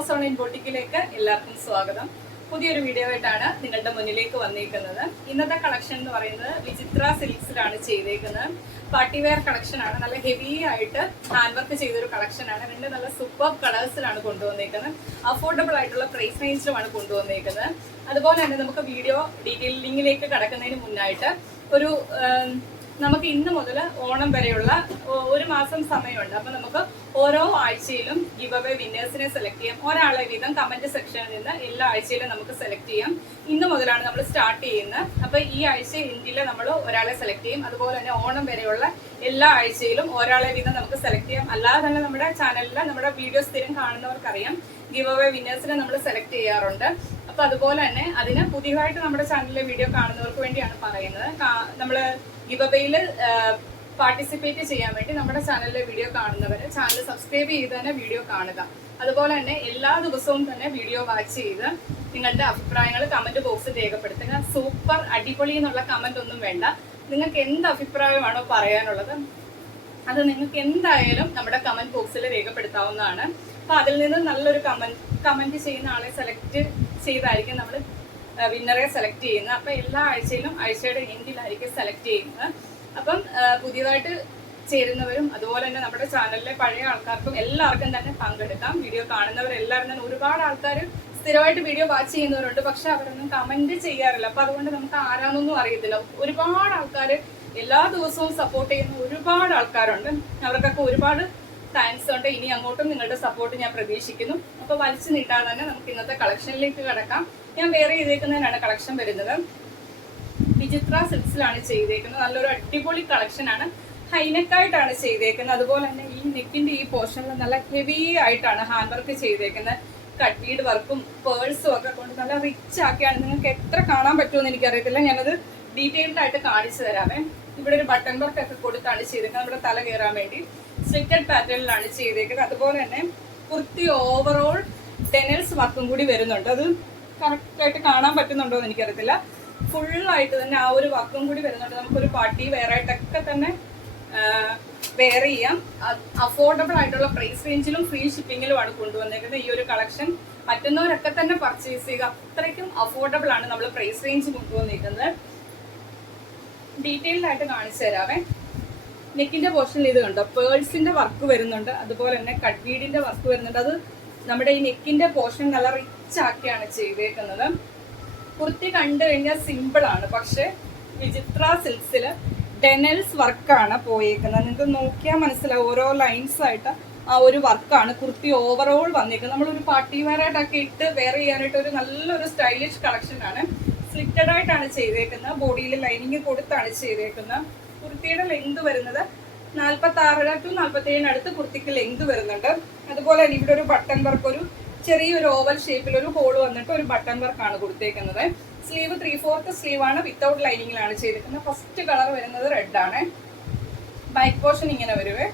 Flowers on ഇൻബോട്ടിക്കിലേക്ക് എല്ലാവർക്കും സ്വാഗതം. പുതിയൊരു വീഡിയോ ആയിട്ടാണ് നിങ്ങളുടെ മുന്നിലേക്ക് വന്നിരിക്കുന്നത്. ഇന്നത്തെ കളക്ഷൻ എന്ന് പറയുന്നത് വിചിത്ര സിൽക്സിലാണ് ചെയ്തേക്കുന്നത്. പാർട്ടി വെയർ കളക്ഷൻ ആണ്. നല്ല ഹെവി ആയിട്ട് ഹാൻഡ് വർക്ക് ചെയ്തൊരു കളക്ഷൻ ആണ്. രണ്ട് നല്ല സൂപ്പർ കളേഴ്സിലാണ് കൊണ്ടുവന്നേക്കുന്നത്. അഫോർഡബിൾ ആയിട്ടുള്ള പ്രൈസ് റേഞ്ചിലുമാണ് കൊണ്ടുവന്നേക്കുന്നത്. അതുപോലെ തന്നെ നമുക്ക് വീഡിയോ ഡീറ്റെയിലിംഗിലേക്ക് കടക്കുന്നതിന് മുന്നായിട്ട് ഒരു നമുക്ക് ഇന്ന് മുതൽ ഓണം വരെയുള്ള ഒരു മാസം സമയമുണ്ട്. അപ്പൊ നമുക്ക് ഓരോ ആഴ്ചയിലും ഗിവ് അവേ വിന്നേഴ്സിനെ സെലക്ട് ചെയ്യാം. ഒരാളെ വീതം കമന്റ് സെക്ഷനിൽ നിന്ന് എല്ലാ ആഴ്ചയിലും നമുക്ക് സെലക്ട് ചെയ്യാം. ഇന്ന് മുതലാണ് നമ്മൾ സ്റ്റാർട്ട് ചെയ്യുന്നത്. അപ്പൊ ഈ ആഴ്ച ഹിന്ദിയിൽ നമ്മൾ ഒരാളെ സെലക്ട് ചെയ്യും. അതുപോലെ തന്നെ ഓണം വരെയുള്ള എല്ലാ ആഴ്ചയിലും ഒരാളെ വീതം നമുക്ക് സെലക്ട് ചെയ്യാം. അല്ലാതെ തന്നെ നമ്മുടെ ചാനലിൽ നമ്മുടെ വീഡിയോ സ്ഥിരം കാണുന്നവർക്കറിയാം ഗിവ് അവേ വിന്നേഴ്സിനെ നമ്മൾ സെലക്ട് ചെയ്യാറുണ്ട്. അപ്പൊ അതുപോലെ തന്നെ അതിന് പുതിയതായിട്ട് നമ്മുടെ ചാനലിലെ വീഡിയോ കാണുന്നവർക്ക് വേണ്ടിയാണ് പറയുന്നത്. നമ്മള് ഗിവ് അവേയിൽ പാർട്ടിസിപ്പേറ്റ് ചെയ്യാൻ വേണ്ടി നമ്മുടെ ചാനലിലെ വീഡിയോ കാണുന്നവര് ചാനൽ സബ്സ്ക്രൈബ് ചെയ്ത് തന്നെ വീഡിയോ കാണുക. അതുപോലെ തന്നെ എല്ലാ ദിവസവും തന്നെ വീഡിയോ വാച്ച് ചെയ്ത് നിങ്ങളുടെ അഭിപ്രായങ്ങൾ കമന്റ് ബോക്സിൽ രേഖപ്പെടുത്തുക. സൂപ്പർ അടിപൊളി എന്നുള്ള കമന്റ് ഒന്നും വേണ്ട. നിങ്ങൾക്ക് എന്ത് അഭിപ്രായമാണോ പറയാനുള്ളത് അത് നിങ്ങൾക്ക് എന്തായാലും നമ്മുടെ കമന്റ് ബോക്സിൽ രേഖപ്പെടുത്താവുന്നതാണ്. അപ്പൊ അതിൽ നിന്ന് നല്ലൊരു കമന്റ് ചെയ്യുന്ന ആളെ സെലക്ട് ചെയ്തായിരിക്കും നമ്മൾ വിന്നറെ സെലക്ട് ചെയ്യുന്നത്. അപ്പൊ എല്ലാ ആഴ്ചയിലും ആഴ്ചയുടെ എൻഡിലായിരിക്കും സെലക്ട് ചെയ്യുന്നത്. അപ്പം പുതിയതായിട്ട് ചേരുന്നവരും അതുപോലെ തന്നെ നമ്മുടെ ചാനലിലെ പഴയ ആൾക്കാർക്കും എല്ലാവർക്കും തന്നെ പങ്കെടുക്കാം. വീഡിയോ കാണുന്നവരെല്ലാവരും തന്നെ ഒരുപാട് ആൾക്കാർ സ്ഥിരമായിട്ട് വീഡിയോ വാച്ച് ചെയ്യുന്നവരുണ്ട്. പക്ഷെ അവരൊന്നും കമന്റ് ചെയ്യാറില്ല. അപ്പൊ അതുകൊണ്ട് നമുക്ക് ആരാന്നൊന്നും അറിയത്തില്ല. ഒരുപാട് ആൾക്കാർ എല്ലാ ദിവസവും സപ്പോർട്ട് ചെയ്യുന്ന ഒരുപാട് ആൾക്കാരുണ്ട്. അവർക്കൊക്കെ ഒരുപാട് താങ്ക്സ് ഉണ്ട്. ഇനി അങ്ങോട്ടും നിങ്ങളുടെ സപ്പോർട്ട് ഞാൻ പ്രതീക്ഷിക്കുന്നു. അപ്പൊ വലിച്ചു നീട്ടാതെ തന്നെ നമുക്ക് ഇന്നത്തെ കളക്ഷനിലേക്ക് കിടക്കാം. ഞാൻ വേറെ ചെയ്തേക്കുന്നതിനാണ് കളക്ഷൻ വരുന്നത്. വിചിത്ര സിൽക്സിലാണ് ചെയ്തേക്കുന്നത്. നല്ലൊരു അടിപൊളി കളക്ഷൻ ആണ്. ഹൈനെക്കായിട്ടാണ് ചെയ്തേക്കുന്നത്. അതുപോലെ തന്നെ ഈ നെക്കിന്റെ ഈ പോർഷനിൽ നല്ല ഹെവി ആയിട്ടാണ് ഹാൻഡ് വർക്ക് ചെയ്തേക്കുന്നത്. കട്ട് ബീഡ് വർക്കും പേഴ്സും ഒക്കെ കൊണ്ട് നല്ല റിച്ച് ആക്കിയാണ്. നിങ്ങൾക്ക് എത്ര കാണാൻ പറ്റുമെന്ന് എനിക്കറിയത്തില്ല. ഞാനത് ഡീറ്റെയിൽഡ് ആയിട്ട് കാണിച്ചു തരാമേ. ഇവിടെ ഒരു ബട്ടൺ വർക്ക് ഒക്കെ കൊടുത്താണ് ചെയ്തേക്കുന്നത്. നമ്മുടെ തല കയറാൻ വേണ്ടി സ്ലിറ്റഡ് പാറ്റേണിലാണ് ചെയ്തേക്കുന്നത്. അതുപോലെ തന്നെ കുർത്തി ഓവറോൾ ടെനൽസ് വർക്കും കൂടി വരുന്നുണ്ട്. അത് കറക്റ്റ് ആയിട്ട് കാണാൻ പറ്റുന്നുണ്ടോ എന്ന് എനിക്കറിയത്തില്ല. ഫുള്ളായിട്ട് തന്നെ ആ ഒരു വർക്കും കൂടി വരുന്നുണ്ട്. നമുക്കൊരു പാർട്ടി വെയർ ആയിട്ടൊക്കെ തന്നെ വെയർ ചെയ്യാം. അഫോർഡബിൾ ആയിട്ടുള്ള പ്രൈസ് റേഞ്ചിലും ഫ്രീ ഷിപ്പിങ്ങിലുമാണ് കൊണ്ടുവന്നേക്കുന്നത്. ഈ ഒരു കളക്ഷൻ പറ്റുന്നവരൊക്കെ തന്നെ പർച്ചേസ് ചെയ്യുക. അത്രയ്ക്കും അഫോർഡബിൾ ആണ് നമ്മൾ പ്രൈസ് റേഞ്ച് കൊണ്ടുവന്നിരിക്കുന്നത്. ഡീറ്റെയിൽഡ് ആയിട്ട് കാണിച്ചു തരാവേ. നെക്കിന്റെ പോർഷനിൽ ഇത് കണ്ടോ, പേൾസിന്റെ വർക്ക് വരുന്നുണ്ട്. അതുപോലെ തന്നെ കട്ട് ബീഡിന്റെ വർക്ക് വരുന്നുണ്ട്. അത് നമ്മുടെ ഈ നെക്കിന്റെ പോർഷൻ നല്ല റിച്ച് ആക്കിയാണ് ചെയ്തേക്കുന്നത്. കുർത്തി കണ്ടു കഴിഞ്ഞാൽ സിമ്പിൾ ആണ്. പക്ഷെ വിചിത്ര സിൽക്സില് ഡെനൽസ് വർക്കാണ് പോയേക്കുന്നത്. നിങ്ങൾക്ക് നോക്കിയാൽ മനസ്സിലാവും. ഓരോ ലൈൻസ് ആയിട്ട് ആ ഒരു വർക്കാണ് കുർത്തി ഓവറോൾ വന്നേക്കുന്നത്. നമ്മളൊരു പാർട്ടി വെയർ ആയിട്ടൊക്കെ ഇട്ട് വെയർ ചെയ്യാനായിട്ട് ഒരു നല്ലൊരു സ്റ്റൈലിഷ് കളക്ഷൻ ആണ്. സ്ലിറ്റഡ് ആയിട്ടാണ് ചെയ്തേക്കുന്നത്. ബോഡിയിൽ ലൈനിങ് കൊടുത്താണ് ചെയ്തേക്കുന്നത്. കുർത്തിയുടെ ലെങ്ത് വരുന്നത് 46 to 47 അടുത്ത് കുർത്തിക്ക് ലെങ്ത് വരുന്നുണ്ട്. അതുപോലെ തന്നെ ഇവിടെ ഒരു ബട്ടൺ വർക്ക്, ഒരു ചെറിയൊരു ഓവൽ ഷേപ്പിൽ ഒരു ഹോൾ വന്നിട്ട് ഒരു ബട്ടൺ വർക്കാണ് കൊടുത്തേക്കുന്നത്. സ്ലീവ് 3/4 സ്ലീവ് ആണ്. വിത്തൗട്ട് ലൈനിങ്ങിലാണ് ചെയ്തിരിക്കുന്നത്. ഫസ്റ്റ് കളർ വരുന്നത് റെഡ് ആണ്. ബാക്ക് പോർഷൻ ഇങ്ങനെ വരുവേ.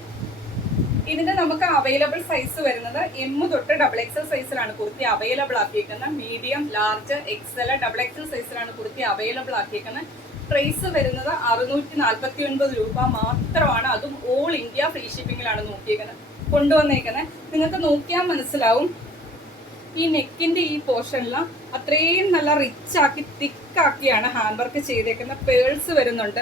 ഇതിന്റെ നമുക്ക് അവൈലബിൾ സൈസ് വരുന്നത് M തൊട്ട് XXL സൈസിലാണ് കുർത്തി അവൈലബിൾ ആക്കിയിരിക്കുന്നത്. മീഡിയം, ലാർജ്, XL, XXL സൈസിലാണ് കുർത്തി അവൈലബിൾ ആക്കിയിരിക്കുന്നത്. പ്രൈസ് വരുന്നത് 649 രൂപ മാത്രമാണ്. അതും ഓൾ ഇന്ത്യ ഫ്രീ ഷിപ്പിങ്ങിലാണ് കൊണ്ടുവന്നേക്കുന്നത്. നിങ്ങൾക്ക് നോക്കിയാൽ മനസ്സിലാവും. ഈ നെക്കിന്റെ ഈ പോർഷനിൽ അത്രയും നല്ല റിച്ച് ആക്കി തിക്കാക്കിയാണ് ഹാൻഡ് വർക്ക് ചെയ്തേക്കുന്നത്. പേൾസ് വരുന്നുണ്ട്,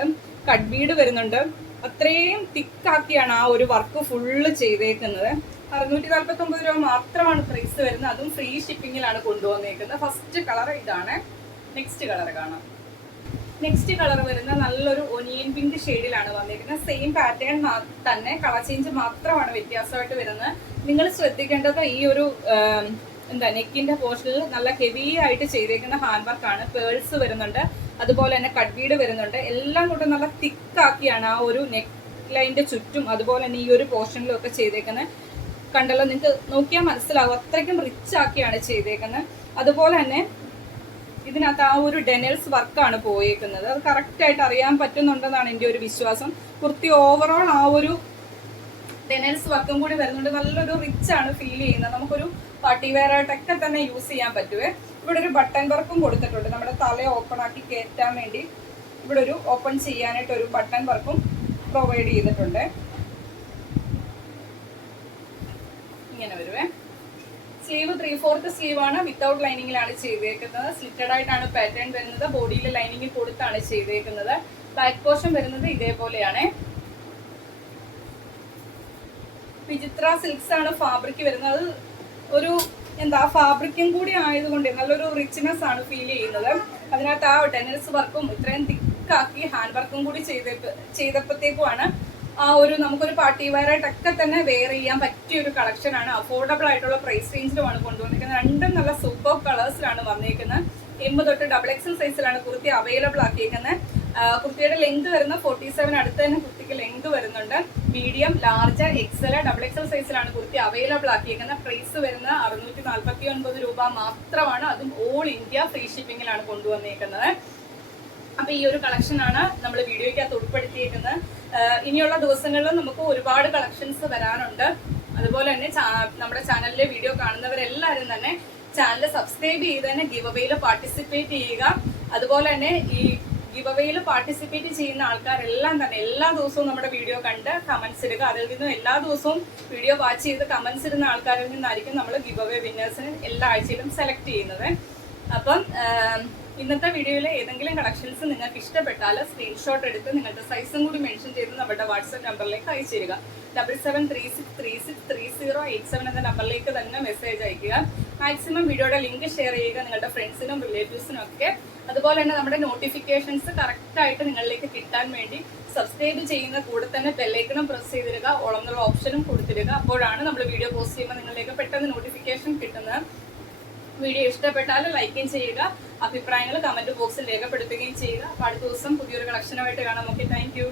കട്ട് ബീഡ് വരുന്നുണ്ട്. അത്രയും തിക്കാക്കിയാണ് ആ ഒരു വർക്ക് ഫുള്ള് ചെയ്തേക്കുന്നത്. 649 രൂപ മാത്രമാണ് പ്രൈസ് വരുന്നത്. അതും ഫ്രീ ഷിപ്പിങ്ങിലാണ് കൊണ്ടുവന്നേക്കുന്നത്. ഫസ്റ്റ് കളർ ഇതാണ്. നെക്സ്റ്റ് കളർ കാണാം. നെക്സ്റ്റ് കളർ വരുന്ന നല്ലൊരു ഒനിയൻ പിങ്ക് ഷെയ്ഡിലാണ് വന്നിരിക്കുന്നത്. സെയിം പാറ്റേൺ തന്നെ, കളർ ചേഞ്ച് മാത്രമാണ് വ്യത്യാസമായിട്ട് വരുന്നത്. നിങ്ങൾ ശ്രദ്ധിക്കേണ്ടത് ഈ ഒരു നെക്കിന്റെ പോർഷനിൽ നല്ല ഹെവി ആയിട്ട് ചെയ്തേക്കുന്ന ഹാൻഡ് വർക്കാണ്. പേൾസ് വരുന്നുണ്ട്, അതുപോലെ തന്നെ കട്ട് ബീഡ് വരുന്നുണ്ട്. എല്ലാം കൂടെ നല്ല തിക്കാക്കിയാണ് ആ ഒരു നെക്ക് ലൈനിന്റെ ചുറ്റും അതുപോലെ തന്നെ ഈ ഒരു പോർഷനിലും ഒക്കെ ചെയ്തേക്കുന്നത്. കണ്ടല്ലോ, നിങ്ങൾക്ക് നോക്കിയാൽ മനസ്സിലാവും. അത്രയ്ക്കും റിച്ച് ആക്കിയാണ് ചെയ്തേക്കുന്നത്. അതുപോലെ തന്നെ ഇതിനകത്ത് ആ ഒരു ഡെനൽസ് വർക്കാണ് പോയേക്കുന്നത്. അത് കറക്റ്റ് ആയിട്ട് അറിയാൻ പറ്റുന്നുണ്ടെന്നാണ് എൻ്റെ ഒരു വിശ്വാസം. കുർത്തി ഓവറോൾ ആ ഒരു ഡെനൽസ് വർക്കും കൂടി വരുന്നുണ്ട്. നല്ലൊരു റിച്ച് ആണ് ഫീൽ ചെയ്യുന്നത്. നമുക്കൊരു പാർട്ടി വെയർ ആയിട്ടൊക്കെ തന്നെ യൂസ് ചെയ്യാൻ പറ്റുവേ. ഇവിടെ ഒരു ബട്ടൺ വർക്കും കൊടുത്തിട്ടുണ്ട്. നമ്മുടെ തല ഓപ്പൺ ആക്കി കയറ്റാൻ വേണ്ടി ഇവിടെ ഒരു ഓപ്പൺ ചെയ്യാനായിട്ട് ഒരു ബട്ടൺ വർക്കും പ്രൊവൈഡ് ചെയ്തിട്ടുണ്ട്. ഇങ്ങനെ വരുവേ. സ്ലീവ് 3/4 സ്ലീവ് ആണ്, വിത്തൗട്ട് ലൈനിങ്ങിലാണ് ചെയ്തേക്കുന്നത്. സ്ലിറ്റഡ് ആയിട്ടാണ് പാറ്റേൺ വരുന്നത്, ബോഡിയിൽ ലൈനിങ് കൊടുത്താണ് ചെയ്തേക്കുന്നത്. ബാക്ക് പോർഷൻ വരുന്നത് ഇതേപോലെയാണ്. വിചിത്ര സിൽക്സ് ആണ് ഫാബ്രിക് വരുന്നത്. ഒരു ഫാബ്രിക്കും കൂടി ആയതുകൊണ്ട് നല്ലൊരു റിച്ച്നെസ് ആണ് ഫീൽ ചെയ്യുന്നത്. അതിനകത്ത് ആ ടെന്നൽസ് വർക്കും ഇത്രയും തിക്കാക്കി ഹാൻഡ് വർക്കും കൂടി ചെയ്തപ്പോഴത്തേക്കുമാണ് ആ ഒരു നമുക്കൊരു പാർട്ടി വെയർ ആയിട്ടൊക്കെ തന്നെ വെയർ ചെയ്യാൻ പറ്റിയ ഒരു കളക്ഷൻ ആണ്. അഫോർഡബിൾ ആയിട്ടുള്ള പ്രൈസ് റേഞ്ചിലുമാണ് കൊണ്ടുവന്നിരിക്കുന്നത്. രണ്ടും നല്ല സൂപ്പർ കളേഴ്സിലാണ് വന്നിരിക്കുന്നത്. M തൊട്ട് XXL സൈസിലാണ് കുർത്തി അവൈലബിൾ ആക്കിയിരിക്കുന്നത്. കുർത്തിയുടെ ലെങ്ത് വരുന്ന 47, അടുത്ത് തന്നെ കുർത്തിക്ക് ലെങ്ത് വരുന്നുണ്ട്. മീഡിയം, ലാർജ്, XL, XXL സൈസിലാണ് കുർത്തി അവൈലബിൾ ആക്കിയിരിക്കുന്നത്. പ്രൈസ് വരുന്ന 649 രൂപ മാത്രമാണ്. അതും ഓൾ ഇന്ത്യ ഫ്രീ ഷിപ്പിംഗിലാണ് കൊണ്ടുവന്നിരിക്കുന്നത്. അപ്പൊ ഈ ഒരു കളക്ഷൻ ആണ് നമ്മൾ വീഡിയോയ്ക്കകത്ത് ഉൾപ്പെടുത്തിയിരിക്കുന്നത്. ഇനിയുള്ള ദിവസങ്ങളിൽ നമുക്ക് ഒരുപാട് കളക്ഷൻസ് വരാനുണ്ട്. അതുപോലെ തന്നെ നമ്മുടെ ചാനലിലെ വീഡിയോ കാണുന്നവരെല്ലാവരും തന്നെ ചാനൽ സബ്സ്ക്രൈബ് ചെയ്ത് തന്നെ ഗിവ് അവേയിൽ പാർട്ടിസിപ്പേറ്റ് ചെയ്യുക. അതുപോലെ തന്നെ ഈ ഗിവ് അവേയിൽ പാർട്ടിസിപ്പേറ്റ് ചെയ്യുന്ന ആൾക്കാരെല്ലാം തന്നെ എല്ലാ ദിവസവും നമ്മുടെ വീഡിയോ കണ്ട് കമന്റ്സ് ഇടുക. അതിൽ നിന്നും എല്ലാ ദിവസവും വീഡിയോ വാച്ച് ചെയ്ത് കമന്റ്സ് ഇടുന്ന ആൾക്കാരിൽ നിന്നായിരിക്കും നമ്മൾ ഗിവ് അവേ വിന്നേഴ്സിന് എല്ലാ ആഴ്ചയിലും സെലക്ട് ചെയ്യുന്നത്. അപ്പം ഇന്നത്തെ വീഡിയോയിലെ ഏതെങ്കിലും കളക്ഷൻസ് നിങ്ങൾക്ക് ഇഷ്ടപ്പെട്ടാൽ സ്ക്രീൻഷോട്ട് എടുത്ത് നിങ്ങളുടെ സൈസും കൂടി മെൻഷൻ ചെയ്ത് നമ്മുടെ വാട്സ്ആപ്പ് നമ്പറിലേക്ക് അയച്ചു തരിക. 7736363087 എന്ന നമ്പറിലേക്ക് തന്നെ മെസ്സേജ് അയക്കുക. മാക്സിമം വീഡിയോയുടെ ലിങ്ക് ഷെയർ ചെയ്യുക നിങ്ങളുടെ ഫ്രണ്ട്സിനും റിലേറ്റീവ്സിനും ഒക്കെ. അതുപോലെ തന്നെ നമ്മുടെ നോട്ടിഫിക്കേഷൻസ് കറക്റ്റ് ആയിട്ട് നിങ്ങളിലേക്ക് കിട്ടാൻ വേണ്ടി സബ്സ്ക്രൈബ് ചെയ്യുന്ന കൂടെ തന്നെ ബെല്ലൈക്കണും പ്രസ് ചെയ്തിടുക, ഓൾ എന്നുള്ള ഓപ്ഷനും കൊടുത്തിടുക. അപ്പോഴാണ് നമ്മൾ വീഡിയോ പോസ്റ്റ് ചെയ്യുമ്പോൾ നിങ്ങളിലേക്ക് പെട്ടെന്ന് നോട്ടിഫിക്കേഷൻ കിട്ടുന്നത്. വീഡിയോ ഇഷ്ടപ്പെട്ടാൽ ലൈക്കും ചെയ്യുക, അഭിപ്രായങ്ങൾ കമന്റ് ബോക്സിൽ രേഖപ്പെടുത്തുകയും ചെയ്യുക. അപ്പോൾ അടുത്ത ദിവസം പുതിയൊരു കളക്ഷനുമായിട്ട് കാണാം. Okay, thank you.